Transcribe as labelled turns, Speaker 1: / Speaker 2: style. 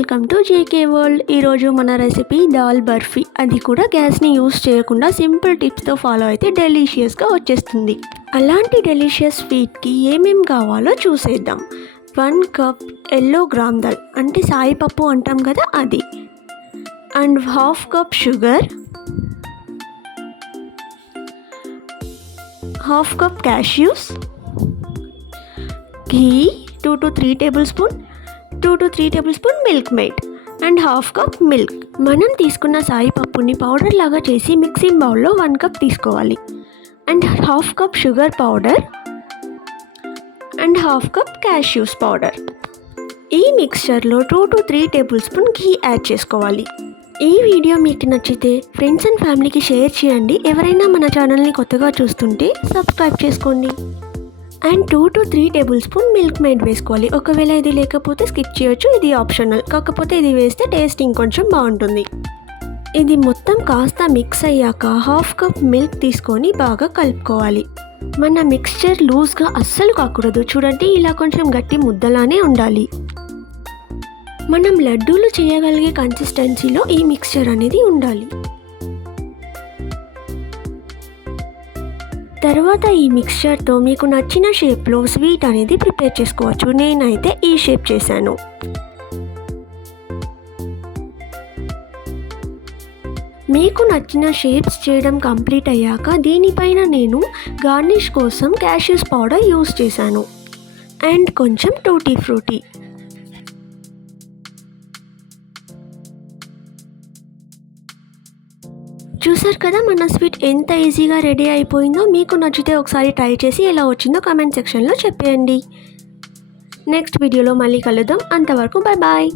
Speaker 1: Welcome to JK world. ఈరోజు మన recipe dal barfi. అది కూడా గ్యాస్ని యూస్ చేయకుండా సింపుల్ టిప్స్తో ఫాలో అయితే డెలీషియస్గా వచ్చేస్తుంది. అలాంటి డెలీషియస్ స్వీట్కి ఏమేం కావాలో చూసేద్దాం. One cup yellow gram dal అంటే సాయి పప్పు అంటాం కదా అది. And half cup sugar. Half cup cashews. Ghee two to three tablespoon. Two to three tablespoon Milkmaid and half cup milk. మనం తీసుకున్న సాయి పప్పుని పౌడర్ లాగా చేసి మిక్సింగ్ బౌల్లో వన్ కప్ తీసుకోవాలి. And half cup sugar powder and half cup cashews powder. ఈ మిక్స్చర్లో two to three tablespoon ghee add చేసుకోవాలి. ఈ వీడియో మీకు నచ్చితే ఫ్రెండ్స్ అండ్ ఫ్యామిలీకి షేర్ చేయండి. ఎవరైనా మన ఛానల్ని కొత్తగా చూస్తుంటే సబ్స్క్రైబ్ చేసుకోండి. And two to three tablespoon Milkmaid వేసుకోవాలి. ఒకవేళ ఇది లేకపోతే స్కిప్ చేయొచ్చు ఇది ఆప్షనల్. కాకపోతే ఇది వేస్తే టేస్ట్ ఇంకొంచెం బాగుంటుంది. ఇది మొత్తం కాస్త మిక్స్ అయ్యాక హాఫ్ కప్ మిల్క్ తీసుకొని బాగా కలుపుకోవాలి. మన మిక్స్చర్ లూజ్గా అస్సలు కాకూడదు. చూడండి ఇలా కొంచెం గట్టి ముద్దలానే ఉండాలి. మనం లడ్డూలు చేయగలిగే కన్సిస్టెన్సీలో ఈ మిక్స్చర్ అనేది ఉండాలి. తర్వాత ఈ మిక్స్చర్తో మీకు నచ్చిన షేప్లో స్వీట్ అనేది ప్రిపేర్ చేసుకోవచ్చు. నేనైతే ఈ షేప్ చేశాను. మీకు నచ్చిన షేప్స్ చేయడం కంప్లీట్ అయ్యాక దీనిపైన నేను గార్నిష్ కోసం క్యాషెస్ పౌడర్ యూస్ చేశాను. అండ్ కొంచెం టూటీ ఫ్రూటీ. చూసారు కదా మన స్వీట్ ఎంత ఈజీగా రెడీ అయిపోయిందో. మీకు నచ్చితే ఒకసారి ట్రై చేసి ఎలా వచ్చిందో కామెంట్ సెక్షన్లో చెప్పేయండి. నెక్స్ట్ వీడియోలో మళ్ళీ కలుద్దాం. అంతవరకు బాయ్ బాయ్